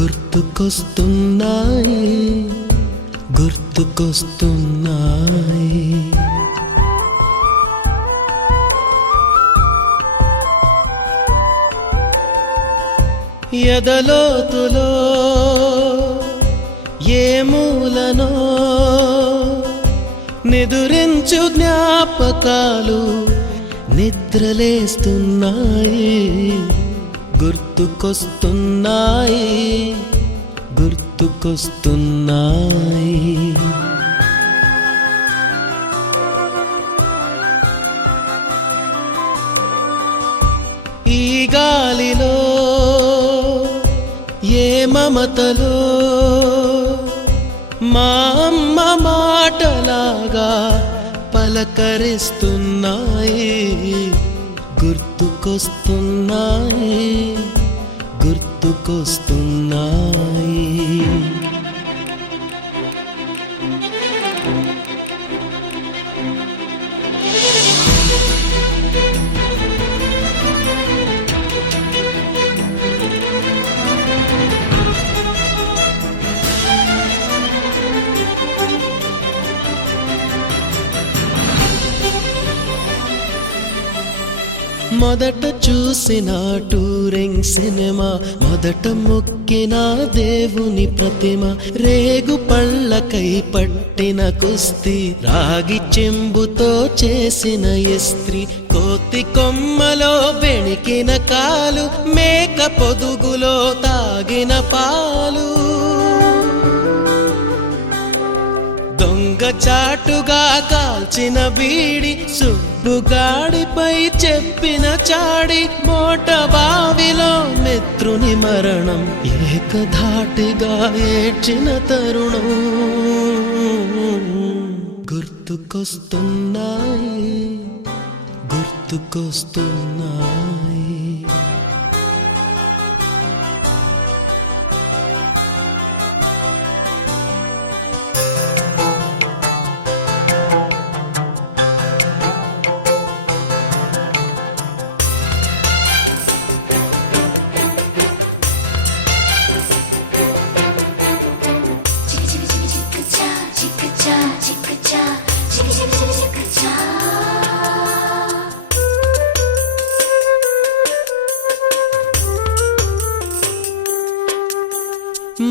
గుర్తుకొస్తున్నాయి గుర్తుకొస్తున్నాయి. ఎదలోతులో ఏ మూలనో నిదురించు జ్ఞాపకాలు నిద్రలేస్తున్నాయి. గుర్తుకొస్తున్నాయి గుర్తుకొస్తున్నాయి. ఈ గాలిలో ఏ మమతలో మా అమ్మ మాటలాగా పలకరిస్తున్నాయి. గుర్తుకొస్తున్నాయి గుర్తుకొస్తున్నాయి. మొదట చూసిన టూరింగ్ సినిమా, మొదట మొక్కిన దేవుని ప్రతిమ, రేగు పళ్ళకై పట్టిన కుస్తీ, రాగి చెంబుతో చేసిన ఇస్త్రీ, కోతి కొమ్మలో బెణికిన కాలు, మేక పొదుగులో తాగిన పాలు, దొంగ చాటుగా కాల్చిన బీడి, సుబ్బుగాడిపై చెప్పిన చాడి, మోట బావిలో మిత్రుని మరణం, ఏకధాటిగా ఏడ్చిన తరుణం. గుర్తుకొస్తున్నాయి గుర్తుకొస్తున్నాయి.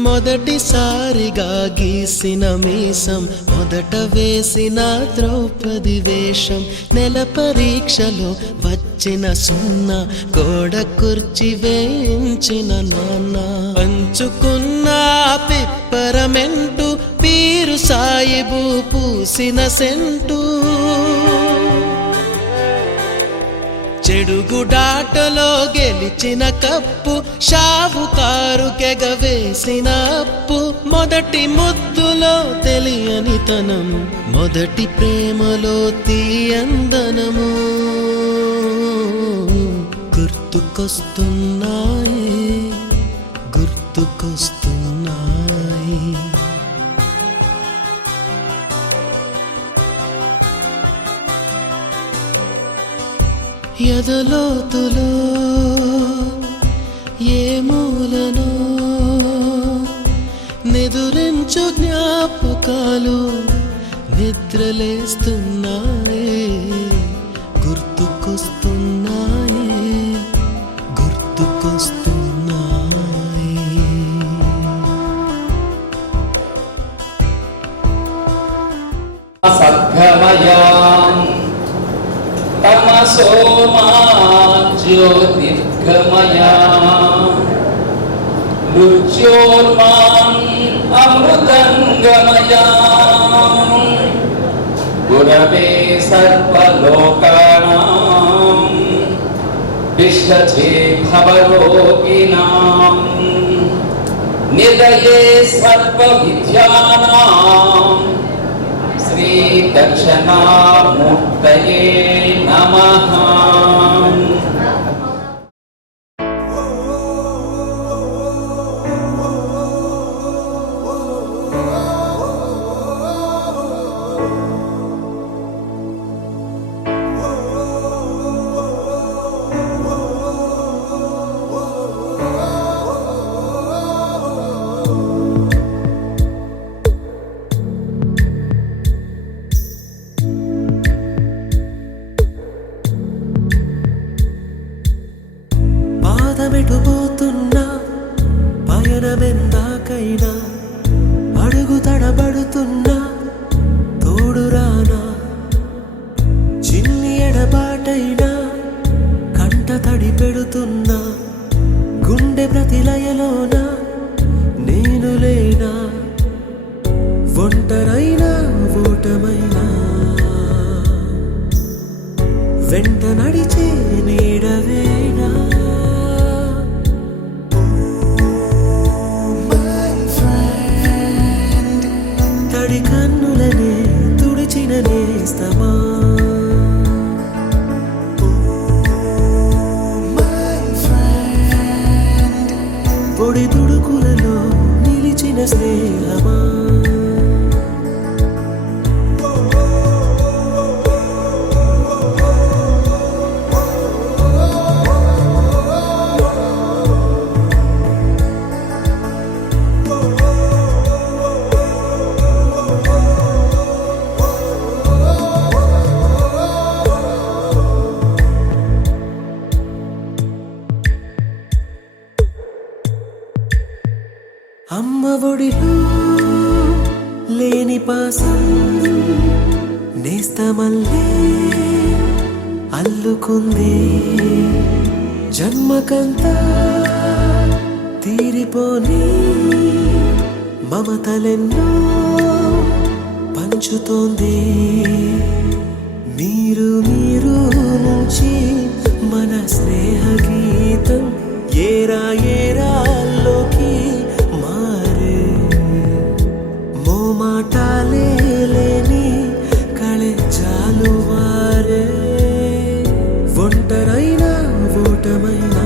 మొదటిసారిగా గీసిన మీసం, మొదట వేసిన ద్రౌపది వేషం, నెల పరీక్షలో వచ్చిన సున్నా, గోడ కుర్చీ వేయించిన నాన్న, పంచుకున్న పిప్పరమెంటు, పీరు సాయిబు పూసిన సెంటు, చెడుగుడాటలో గెలిచిన కప్పు, షావుకారుకెగవేసిన అప్పు, మొదటి ముద్దులో తెలియనితనం, మొదటి ప్రేమలో తీయందనము. గుర్తుకొస్తున్నాయి గుర్తుకొస్తున్నాయి. ఎదలోతులో ఏ మూలనో నిదురించు జ్ఞాపకాలు నిద్రలేస్తున్నాయి. గుర్తుకొస్తున్నాయి గుర్తుకొస్తున్నాయి. సద్గమయా తమసో మా జ్యోతిర్గమయా మృత్యోర్మాం అమృతంగమయా గురవే సర్వలోకానాం విశ్వచే భవరోగిణాం నిలయే సర్వవిద్యానాం శ్రీ దక్షిణామూర్తయే నమః. నేస్తమల్లే అల్లుకుంది జన్మకంతా తీరిపోని మమతలెన్నో పంచుతోంది. మీరు మీరు నుంచి మన స్నేహ గీతం ఏరా ఏరాల్లోకి మారే మోమాటాలే లేని కళెజాలు వారే ఒంటరైనా ఓటమైనా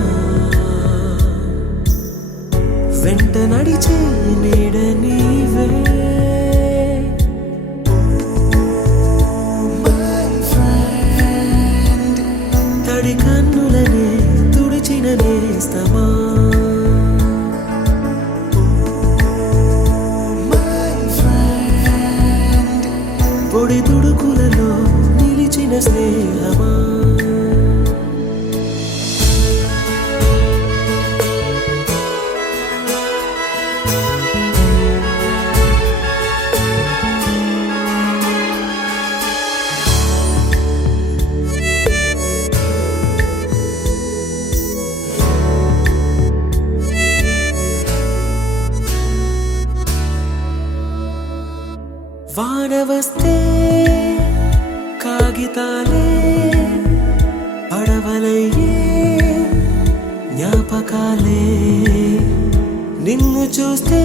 వెంట నడిచే నీడ నీవే. తడి కన్నులనే తుడిచిన నేస్తమా పొడి తుడుకులలో నిలిచిన స్నేహమా. వాన వస్తే కాగితాలే పడవలయ్యే జ్ఞాపకాలే నిన్ను చూస్తే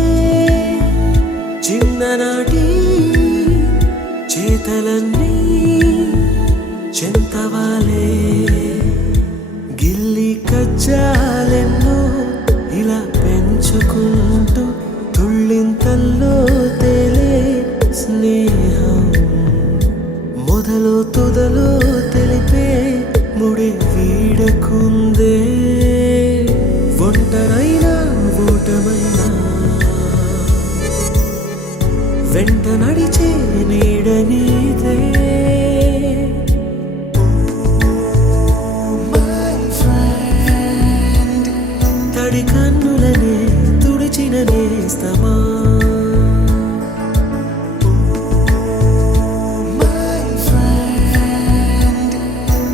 చిన్ననాటి చేతలన్నీ చెంతవాలే గిల్లి కజ్జాలెన్నో ఇలా పెంచుకుంటూ తుళ్ళింతల్లో తేలే స్నేహం మొదలు తుదలో తెలిపే ముడి వీడకుందే. ఒంటరైనా ఓటమైనా వెంట నడిచే నీడ నీదే. తడి కన్నులనే తుడిచిన నేస్తమా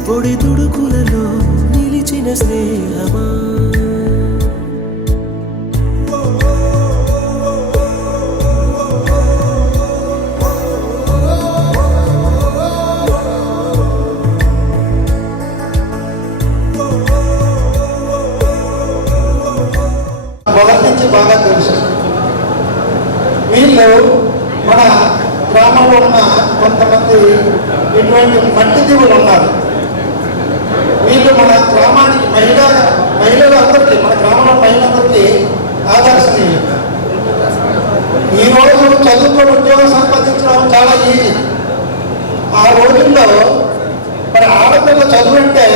పొడి తుడుకులలో నిలిచిన స్నేహమా. మొదటి నుంచి బాగా తెలుసు. వీళ్ళు మన గ్రామంలో ఉన్న కొంతమంది ఇటువంటి మట్టి దీవులు ఉన్నారు. వీళ్ళు మన గ్రామానికి మహిళలందరికీ మన గ్రామంలో మహిళలందరికీ ఆదర్శనీయులు. ఈరోజు చదువుకొని ఉద్యోగం సంపాదించడం చాలా ఈజీ. ఆ రోజుల్లో మరి ఆడపిల్ల చదువు అంటే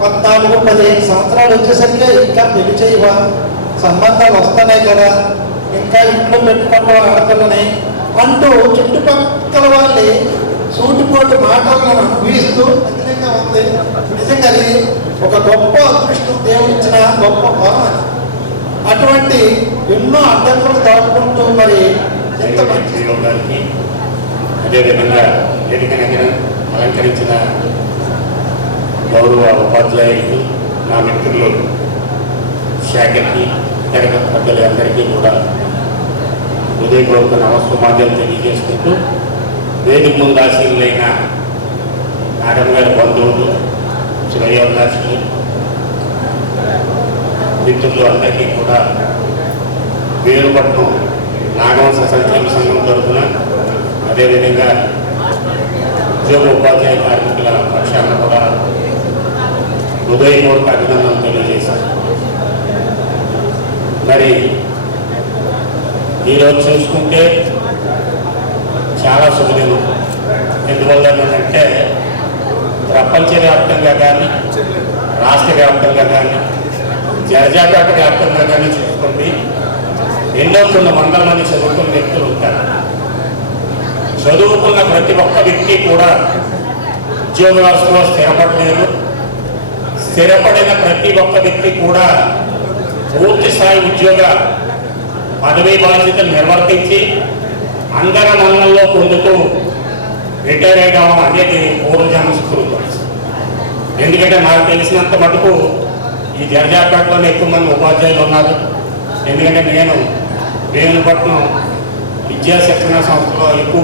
14-15 సంవత్సరాలు వచ్చేసరికి ఇంకా పెళ్లి చేయవా, సంబంధాలు వస్తున్నాయి కదా, ఇంకా ఇంట్లో పెట్టుకుంటాం ఆడపిల్లని అంటూ చుట్టుపక్కల వాళ్ళని సూటిపోటు మాటలను అనుభవిస్తూ అధికంగా ఉంది. నిజంగా అది ఒక గొప్ప అదృష్టం, దేవుడిచ్చిన గొప్ప వరం అది. అటువంటి ఎన్నో అడ్డంకులు దాటుకుంటూ మరి ఎంత మంచి గారికి అదేవిధంగా వేదికనగిన అలంకరించిన గౌరవ ఉపాధ్యాయులు, నా మిత్రులు, శాఖకి తరగతి పెద్దలందరికీ కూడా హృదయపూర్వక నమస్కారాలు తెలియజేసుకుంటూ వేదిక ముందు ఆశీనులైన మేడం గారి బంధువులు, శ్రేయోల్లాసులు, మిత్రులు అందరికీ కూడా వేరుపట్నం నాగవంశ సంక్షేమ సంఘం తరఫున అదేవిధంగా ఉద్యోగ ఉపాధ్యాయ కార్మికుల పక్షాన కూడా హృదయపూర్వక అభినందనలు తెలియజేశారు. మరి ఈరోజు చూసుకుంటే చాలా శుభదినం. ఎందువల్లనంటే ప్రపంచవ్యాప్తంగా కానీ రాష్ట్ర వ్యాప్తంగా కానీ జనజాతక వ్యాప్తంగా కానీ చూసుకుంటే ఎన్నో కొన్ని వందల మంది చదువుకున్న వ్యక్తులు ఉంటారు. చదువుకున్న ప్రతి ఒక్క వ్యక్తి కూడా ఉద్యోగ వ్యవస్థలో స్థిరపడలేదు. స్థిరపడిన ప్రతి ఒక్క వ్యక్తి కూడా పూర్తి స్థాయి ఉద్యోగ పదవీ బాధ్యతలు నిర్వర్తించి అందరి మన్నల్లో పొందుతూ రిటైర్ అయ్యాము అనేది పూర్వజన్మ సుకృతం. ఎందుకంటే నాకు తెలిసినంత మటుకు ఈ జర్జాపేటలోనే ఎక్కువ మంది ఉపాధ్యాయులు ఉన్నారు. ఎందుకంటే నేను వేణుపట్నం విద్యా శిక్షణ సంస్థలో ఎక్కువ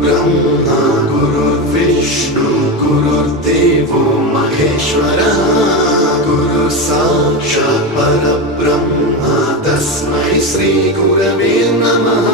ब्रह्मा गुरुर्विष्णु गुरुर्देवो महेश्वरः गुरु साक्षात् परब्रह्म तस्मै श्री गुरवे नमः.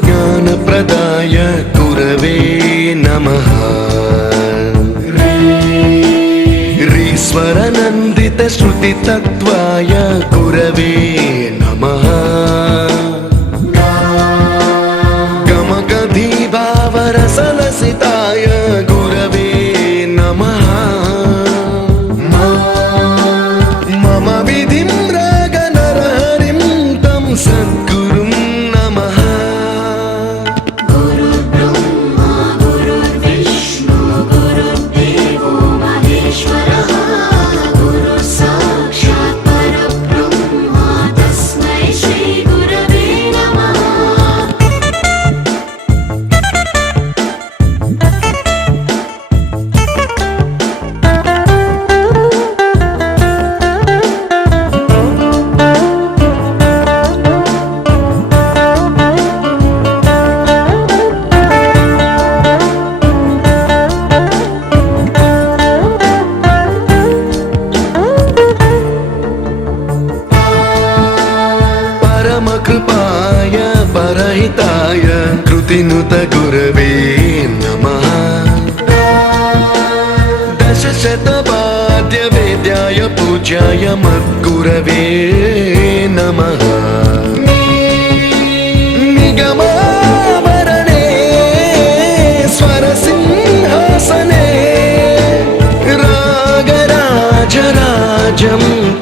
ज्ञानप्रदाय गुरवे नमः. रीश्वरनन्दित श्रुतितत्त्वाय गुरवे नमः. गमगधीभावरसलसिताय गुरवे नमः. मम विधिं रागनरहरिं तं सद्गुरुं नमः. कृपाय परहिताय कृतिनुत गुरवे नमः. दशशतवाद्यवेद्याय पूज्याय मद्गुरवे नमः. निगमावरणे स्वरसिंहासने रागराजराजं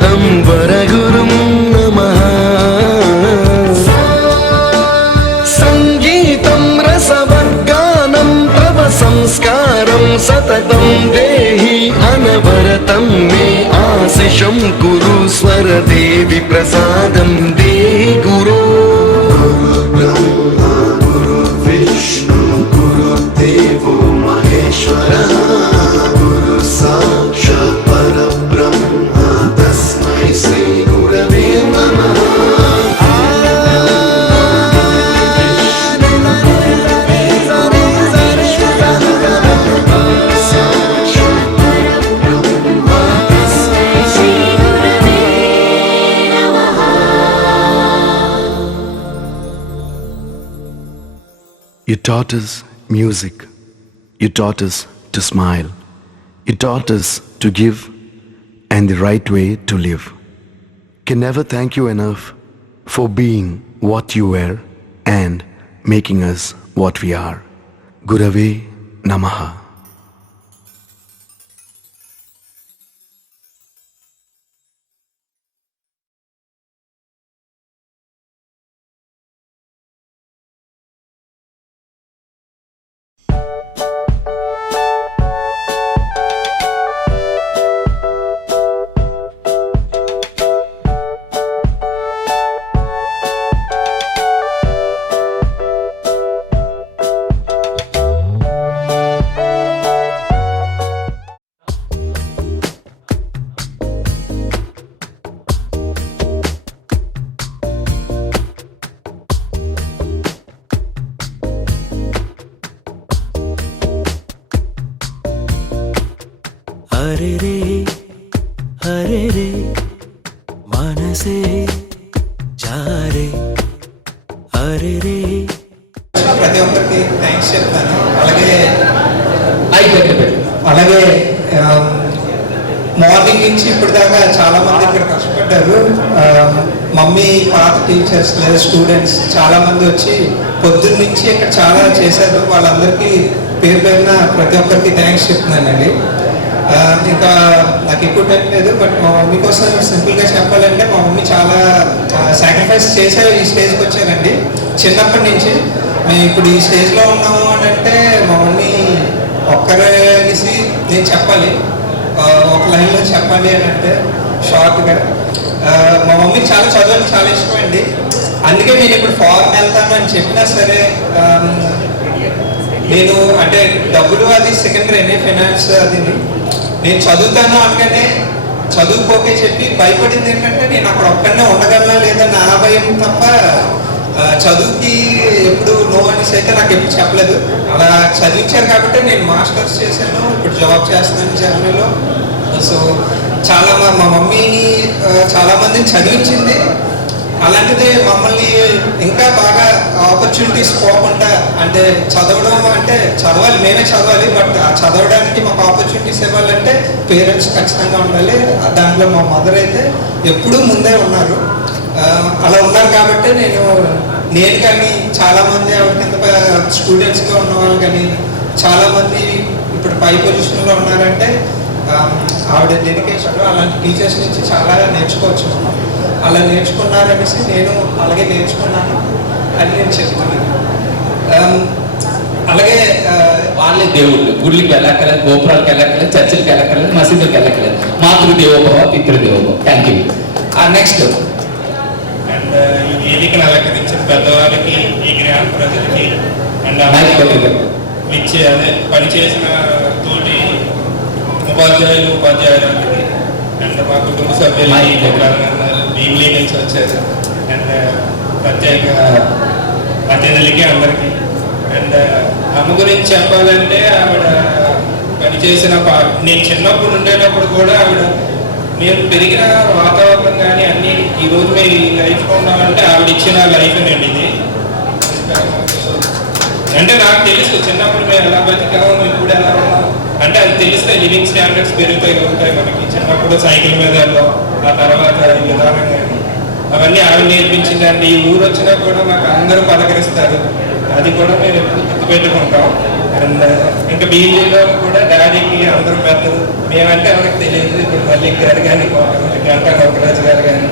तं वरगुरुं नमः. संस्कारं सततं देहि अनवरतं मे आशिषं गुरु स्वरदेवि प्रसादं देहि गुरो. ब्रह्मा गुरुर्विष्णु गुरुर्देवो महेश्वरः गुरु साक्षात् परब्रह्म तस्मै श्री गुरवे नमः. You taught us music. You taught us to smile. You taught us to give and the right way to live. Can never thank you enough for being what you were and making us what we are. Gurave Namaha. हरे रे मनसे जा रे हरे रे. ప్రతి ఒక్కరికి thanks చెప్తాను. అలాగే అయిపోయింది. అలాగే మార్నింగ్ నుంచి ఇప్పుడు దాకా చాలా మంది ఇక్కడ కష్టపడ్డారు. మమ్మీ పాత టీచర్స్ లేదా స్టూడెంట్స్ చాలా మంది వచ్చి పొద్దున్న నుంచి ఇక్కడ చాలా చేశారు. వాళ్ళందరికీ పేరు పేరున ప్రతి ఒక్కరికి థ్యాంక్స్ చెప్తున్నానండి. ఇంకా నాకు ఎక్కువ టైం లేదు, బట్ మా మమ్మీ కోసం సింపుల్గా చెప్పాలంటే మా మమ్మీ చాలా సాక్రిఫైస్ చేసే ఈ స్టేజ్కి వచ్చారండి. చిన్నప్పటి నుంచి మేము ఇప్పుడు ఈ స్టేజ్లో ఉన్నాము అని అంటే మా మమ్మీ ఒక్కరేసి నేను చెప్పాలి, ఒక లైన్లో చెప్పాలి అని అంటే షార్ట్గా మా మమ్మీ చాలా చదవడానికి చాలా ఇష్టం అండి. అందుకే నేను ఇప్పుడు ఫారెన్ వెళ్తానని చెప్పినా సరే నేను అంటే డబ్బులు అది సెకండరీ ఫైనాన్స్ అది నేను చదువుతాను అనగానే చదువుకోకే చెప్పి భయపడింది ఏంటంటే నేను అక్కడ ఒక్కడనే ఉండగలనా లేదా నా భయం తప్ప చదువుకి ఎప్పుడు నో అనేసి అయితే నాకు ఎప్పుడు చెప్పలేదు. అలా చదివించారు కాబట్టి నేను మాస్టర్స్ చేశాను, ఇప్పుడు జాబ్ చేస్తున్నాను జర్నీలో. సో చాలా మా మమ్మీని చాలామందిని చదివించింది. అలాంటిది మమ్మల్ని ఇంకా బాగా ఆపర్చునిటీస్ పోకుండా అంటే చదవడం అంటే చదవాలి, మేమే చదవాలి, బట్ చదవడానికి మాకు ఆపర్చునిటీస్ ఇవ్వాలంటే పేరెంట్స్ ఖచ్చితంగా ఉండాలి. దాంట్లో మా మదర్ అయితే ఎప్పుడూ ముందే ఉన్నారు. అలా ఉన్నారు కాబట్టి నేను కానీ చాలామంది ఆవిడ కింద స్టూడెంట్స్గా ఉన్న వాళ్ళు కానీ చాలామంది ఇప్పుడు పై పొజిషన్లో ఉన్నారంటే ఆవిడ డెడికేషన్ అలాంటి టీచర్స్ నుంచి చాలా నేర్చుకోవచ్చు. అలా నేర్చుకున్నారనేసి నేను అలాగే నేర్చుకున్నాను అని నేను చెప్తున్నాను. అలాగే వాళ్ళే దేవుళ్ళు, గుళ్ళకి వెళ్ళక్కర్లేదు, గోపురాలకు వెళ్ళక్కర్లేదు, చర్చిలకు వెళ్ళక్కర్లేదు, మసీదులకు వెళ్ళక్కర్లేదు. మాతృదేవోభవ, పితృదేవోభవ. Thank you. నెక్స్ట్ అండ్ ఈ వేదికను అలంకరించిన పెద్దవారికి, ఈ గ్రామ ప్రజలకి అండ్ అదే పనిచేసిన తోటి ఉపాధ్యాయులకి అండ్ మా కుటుంబ సభ్యులకి భీమిలీ నుంచి వచ్చారు అండ్ ప్రత్యేక అతిథులకి అందరికీ. అండ్ అమ్మ గురించి చెప్పాలంటే ఆవిడ పనిచేసిన నేను చిన్నప్పుడు ఉండేటప్పుడు కూడా ఆవిడ మేము పెరిగిన వాతావరణం కానీ అన్ని ఈరోజు మేము ఈ లైఫ్లో ఉన్నామంటే ఆవిడ ఇచ్చిన లైఫ్ అండి ఇది. అంటే నాకు తెలుసు చిన్నప్పుడు మేము ఎలా బతికాము, ఇప్పుడు ఎలా ఉన్నాం అంటే అది తెలిస్తే లివింగ్ స్టాండర్డ్స్ పెరుగుతాయి ఉంటాయి మనకి. చిన్నప్పుడు సైకిల్ మీద వెళ్ళాం, ఆ తర్వాత ఈ విధానం కానీ అవన్నీ ఆవిడ నేర్పించిందండి. ఈ ఊరు వచ్చినా కూడా మాకు అందరూ పలకరిస్తారు, అది కూడా మేము ఎప్పుడు గుర్తుపెట్టుకుంటాం. అండ్ ఇంకా బీజేలో కూడా డాడీకి అందరూ పెద్దలు, మేమంటే ఎవరికి తెలియదు. ఇప్పుడు మల్లిక్ గారు కానీ గంటా నౌకరాజు గారు కానీ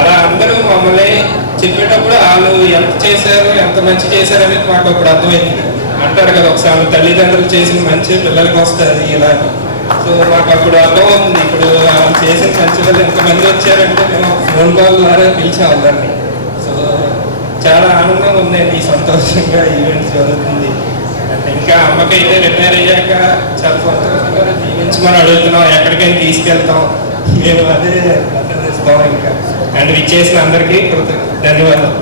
అలా అందరూ మమ్మల్ని చెప్పేటప్పుడు వాళ్ళు ఎంత చేశారు, ఎంత మంచి చేశారు అనేది మాకు అప్పుడు అర్థమైంది. అంటారు కదా ఒకసారి తల్లిదండ్రులు చేసిన మంచి పిల్లలకి వస్తుంది ఇలా. సో మాకు అప్పుడు అర్థం అవుతుంది. ఇప్పుడు వాళ్ళు చేసిన మంచి వాళ్ళు ఎంతమంది వచ్చారంటే మేము ఫోన్ కాల్ ద్వారా పిలిచాం అందరినీ. సో చాలా ఆనందంగా ఉందండి, సంతోషంగా ఈవెంట్స్ జరుగుతుంది. అంటే ఇంకా అమ్మకైతే రిటైర్ అయ్యాక చాలా సంతోషంగా జీవించమని అడుగుతున్నాం, ఎక్కడికైనా తీసుకెళ్తాం, మేము అదే ఇస్తాం ఇంకా. అండ్ ఇచ్చేసిన అందరికీ ధన్యవాదాలు.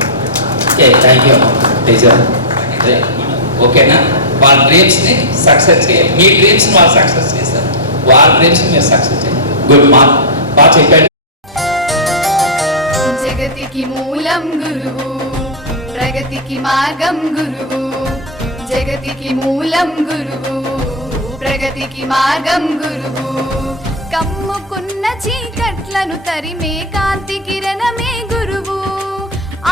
Thank you teacher. ఓకేనా, వాళ్ళ డ్రీమ్స్ని సక్సెస్ చేయాలి. మీ డ్రీమ్స్ని వాళ్ళు సక్సెస్ చేస్తారు, వాళ్ళ డ్రీమ్స్ని మీరు సక్సెస్ చేయాలి. గుడ్ మార్క్, బాగా చెప్పాడు. జగతికి మూలం గురువు, ప్రగతికి మార్గం గురువు. జగతికి మూలం గురువు, ప్రగతికి మార్గం గురువు. కమ్ముకున్న చీకట్లను తరిమే కాంతి కిరణమే గురువు.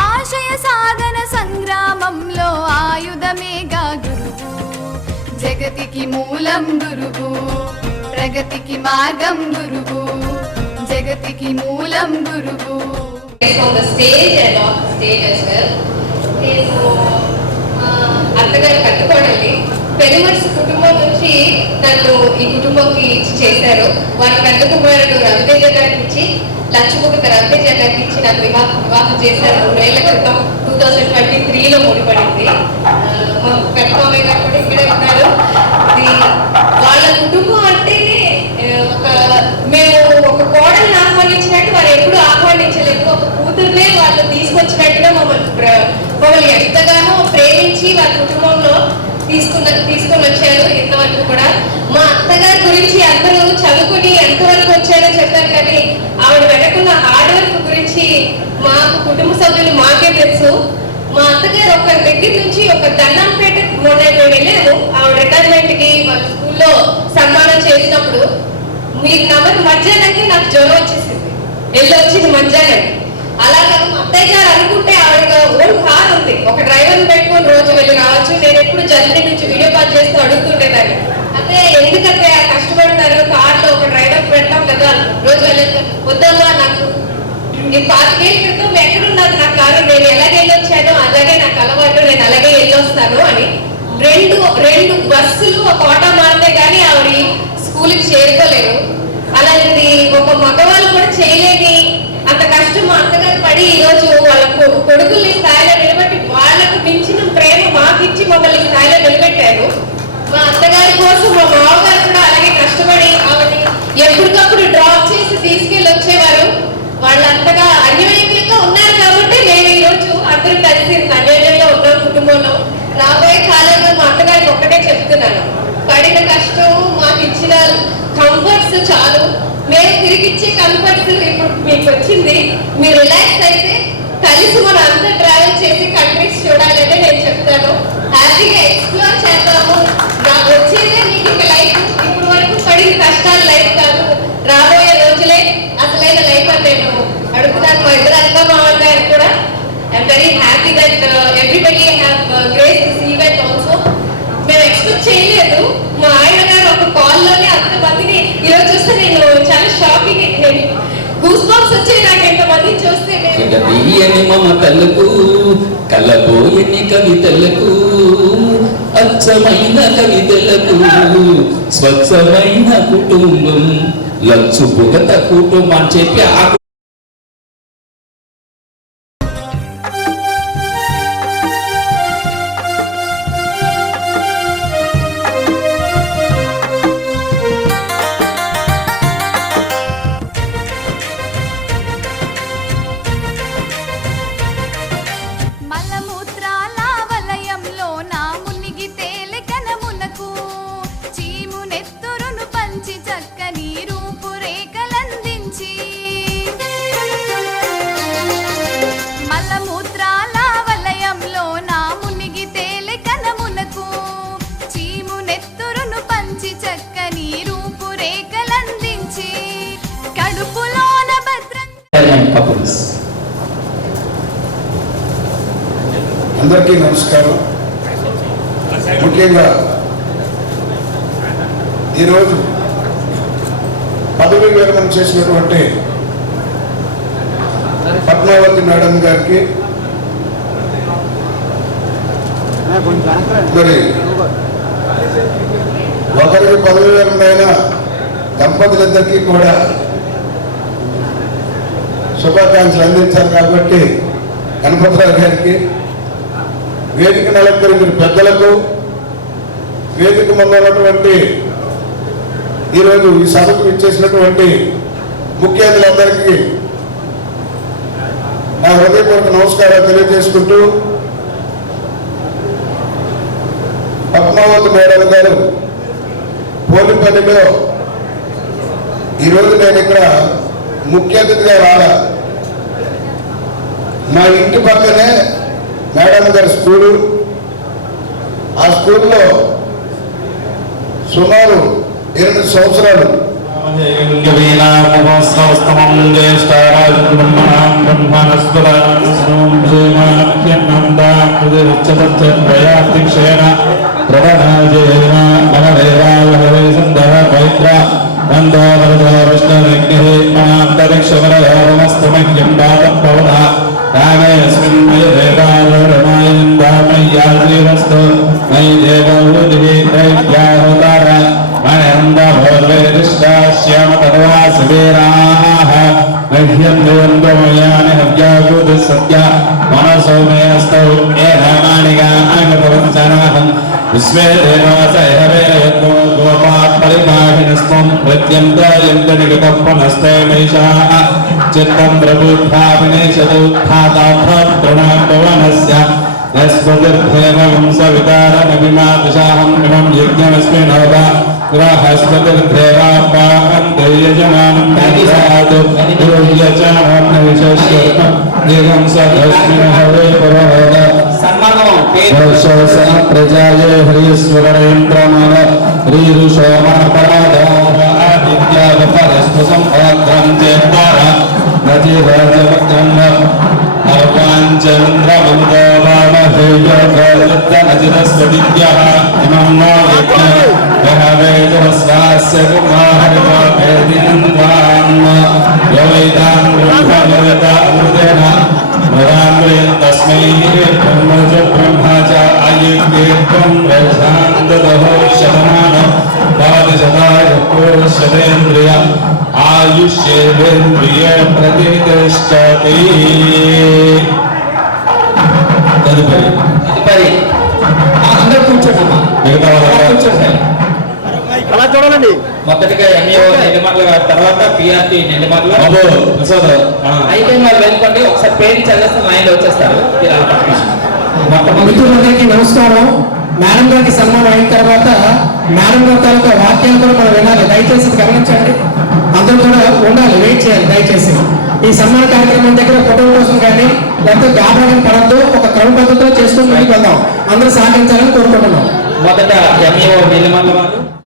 ఆశయ సాధన సంగ్రామంలో ఆయుధమేగా గురువు. జగతికి మూలం గురువు, ప్రగతికి మార్గం గురువు. జగతికి మూలం గురువు. On the stage and off the stage as well. నేను అత్తగారు కట్టుకోవడాలి పెరుమర్స్ కుటుంబం నుంచి నన్ను ఈ కుటుంబంకి ఇచ్చి చేశారు. వారి పెద్ద కుమారుడు రవితేజ గారికి ఇచ్చి, లక్ష్మీముఖ రవితేజ గారికి ఇచ్చి నాకు వివాహం చేశారు 3 ఏళ్ల క్రితం. 2023లో ముడిపడింది. మా పెద్ద మామయ్య గారు కూడా ఇక్కడే ఉన్నారు. వాళ్ళ కుటుంబం అంటేనే మేము ఒక కోడల్ని ఆహ్వానించినట్టు వారు ఎప్పుడు ఆహ్వానించలేదు. ఒక కూతురునే వాళ్ళు తీసుకొచ్చినట్టుగా మమ్మల్ని ఎంతగానో ప్రేమించి వారి కుటుంబంలో తీసుకొని వచ్చారు. ఇంతవరకు కూడా మా అత్తగారి గురించి అందరూ చదువుకుని ఎంతవరకు వచ్చారో చెప్పారు, కానీ ఆవిడ వెనకున్న హార్డ్ వర్క్ గురించి మాకు కుటుంబ సభ్యులు మాకే తెలుసు. మా అత్తగారు ఒక దగ్గర నుంచి ఒక దండంపేట మొన్న మేము వెళ్ళాము ఆవిడ రిటైర్మెంట్ కి వాళ్ళ స్కూల్లో సన్మానం చేసినప్పుడు మీరు నమ్మరు మధ్యాహ్నానికి నాకు జ్వరం వచ్చేసింది, వెళ్ళొచ్చింది మధ్యాహ్నానికి. అలాగా మా అత్తయ్య గారు అనుకుంటే ఆవిడ ఓన్ కార్ ఉంది, ఒక డ్రైవర్ పెట్టుకొని రోజు వెళ్ళి రావచ్చు. నేను ఎప్పుడు జర్నీ నుంచి వీడియో కాల్ చేస్తూ అడుగుతుండేదాన్ని, అదే ఎందుకంటే కష్టపడతారు కార్లో ఒక డ్రైవర్ పెడతాం కదా రోజు వెళ్ళేది. వద్దమ్మా, నాకు 25 ఏళ్ళ క్రితం ఎక్కడున్నది నా కారు, నేను ఎలాగే వెళ్ళొచ్చానో అలాగే నాకు అలవాటు, నేను అలాగే వెళ్ళొస్తాను అని రెండు బస్సులు ఒక ఆటో మారితే కానీ ఆవిడ స్కూల్కి చేరుకోలేరు. అలాంటిది ఒక మగవాళ్ళు కూడా చేయలేని అంత కష్టం మా అత్తగారు పడి ఈరోజు వాళ్ళ కొడుకుల్ని స్థాయిలో నిలబెట్టి వాళ్ళకు మించిన ప్రేమ మాకిచ్చి మమ్మల్ని స్థాయిలో నిలబెట్టారు. మా అత్తగారి కోసం మా మామగారు కూడా అలాగే కష్టపడి ఆవిడని ఎప్పటికప్పుడు డ్రాప్ చేసి తీసుకెళ్ళి వచ్చేవారు. వాళ్ళంతగా అన్యోన్యంగా ఉన్నారు కాబట్టి నేను ఈరోజు అందరూ కలిసి అన్యోన్యంగా ఉన్నాం కుటుంబంలో. రాబోయే కాలంలో మా అత్తగారికి ఒక్కటే చెప్తున్నాను, పడిన కష్టం మాకు ఇచ్చిన కంఫర్ట్స్ చాలు, మేము తిరిగిచ్చే కంఫర్ట్స్ ఇప్పుడు మీకు వచ్చింది. మీరు రిలాక్స్ అయితే కలిసి మనం అంతా ట్రావెల్ చేసి కంట్రీస్ చూడాలని నేను చెప్తాను. హ్యాపీగా ఎక్స్ప్లోర్ చేద్దాము. నాకు వచ్చేదే మీకు ఇక లైఫ్, ఇప్పుడు వరకు పడిన కష్టాలు లైఫ్ కాదు, రాబోయే రోజులే అసలైన లైఫ్ అని నేను అడుగుతాను. మా ఇద్దరు అక్క మామయ్య గారు కూడా I'm very happy that everybody have grace this event also. మేము ఎక్స్పెక్ట్ చేయలేదు, మా ఆయన గారు ఒక కాల్లోనే అంతమందిని ఈరోజు చూస్తే నేను చాలా షాకింగ్, గూస్ బంప్స్ వచ్చాయి నాకు ఎంతమందిని చూస్తే. తీయని మమతలకు కలబోయని కవితలకు అచ్చమైన కవితలకు స్వచ్ఛమైన కుటుంబం లచ్చు పొగత కుటుంబం అని చెప్పి ఆ మలమూత్రాల వలయంలో నా మునిగి తేలె కనమునకు చీము నెత్తురును పంచి చక్కని రూపురేఖలందించి. మలమూత్రాల వలయంలో నా మునిగి తేలె కనమునకు చీము నెత్తురును పంచి చక్కని రూపురేఖలందించి కడుపులోన భద్రం. అందరికీ నమస్కారం. ముఖ్యంగా ఈరోజు పదవి విరమణ చేసినటువంటి పద్మావతి మేడం గారికి, మరి ఒకరికి పదవి విరమణ అయిన దంపతులిద్దరికీ కూడా శుభాకాంక్షలు అందించారు. కాబట్టి గణపతిరావు గారికి, వేదిక నలంకరించిన పెద్దలకు, వేదిక ముందు ఉన్నటువంటి ఈరోజు ఈ సభకు ఇచ్చేసినటువంటి ముఖ్య అతిథులందరికీ నా హృదయపూర్వక నమస్కారాలు తెలియజేసుకుంటూ, పద్మావతి మేడం గారు పోలిపల్లిలో ఈరోజు నేను ఇక్కడ ముఖ్య అతిథిగా రాలా. మా ఇంటి పక్కనే మేడం గారి స్కూలు, ఆ స్కూల్లో సుమారు 8 సంవత్సరాలు चित्तं प्रबुद्धाभिनेशदुत्थाताभवनस्य यस्पतिर्भेन वंशवितारमभिमादिशाहं इमं यज्ञमस्मिन् नवदा ग्रहस्पतिर्भेवापाहन्ते यजमानं ददातु योग्यचामर्नविशस्यर्म दीर्घं सदस्मिन् हवे पुरोहद వర్షోసన ప్రజాయే హ్రీశ్వరేంద్రమణ హ్రీరుషోమపరాదిత్యావపరస్తు సంపాద్రం చేద్వార నజిరాజవక్రంగ అవాంచంద్రమందోవామహేయోగోయుద్ధనజిరస్వదిత్యః ఇమం నో యజ్ఞ గహవేదుస్వాస్య కుమారవాపేదినంద్వాన్ యోవైదాం బ్రహ్మవేద అమృతేన తస్మై బ్రహ్మజ బ్రహ్మా చ ఆయుర్వేదం వేదాంతదో శతమాన ద్వాదశతాయ పురుషేంద్రియ ఆయుష్యేంద్రియ ప్రతిష్టతి. తదుపరి అందరూ కూర్చోండి. మిగతా వాళ్ళ కూర్చోండి. అలా చూడాలండి. మొదటిగా ఎంఈఓ నెల్లిమర్ల గారి తర్వాత పిఆర్టీ నెల్లిమర్ల అబ్బో ప్రసాద్ అయితే వాళ్ళు వెళ్ళుకోండి. ఒకసారి పేరు చదివేస్తే లైన్లో వచ్చేస్తారు. మిత్రులందరికీ నమస్కారం. మేడం గారికి సన్మానం అయిన తర్వాత మేడం గారి తాలూకా వాక్యాలు కూడా మనం వినాలి. దయచేసి గమనించండి. అందరూ కూడా ఉండాలి, వెయిట్ చేయాలి దయచేసి. ఈ సన్మాన కార్యక్రమం దగ్గర ఫోటో కోసం కానీ లేకపోతే గాబరాగా పడద్దు, ఒక క్రమ పద్ధతిలో చేసుకుని ముందుకు వెళ్దాం. అందరూ సహకరించాలని కోరుకుంటున్నాం. మొదట ఎంఈఓ నెల్లిమర్ల వారు